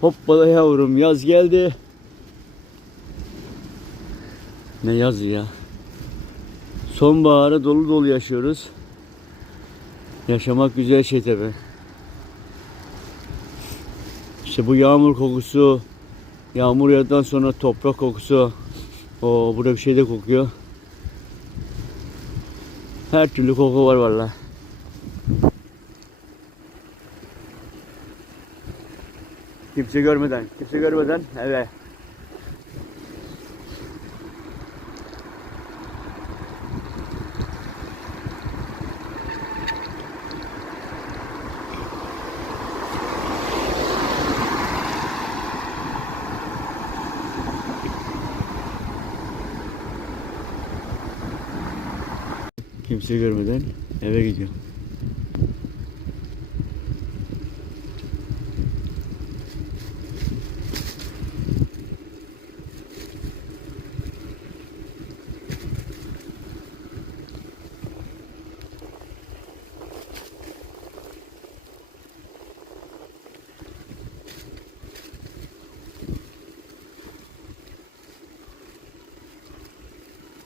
Hoppala yavrum, yaz geldi. Ne yazı ya. Sonbahara dolu dolu yaşıyoruz. Yaşamak güzel şey tabi. İşte bu yağmur kokusu, yağmur yağdıktan sonra toprak kokusu. O burada bir şey de kokuyor. Her türlü koku var vallahi. Kimse görmeden eve. Kimse görmeden eve gidiyor.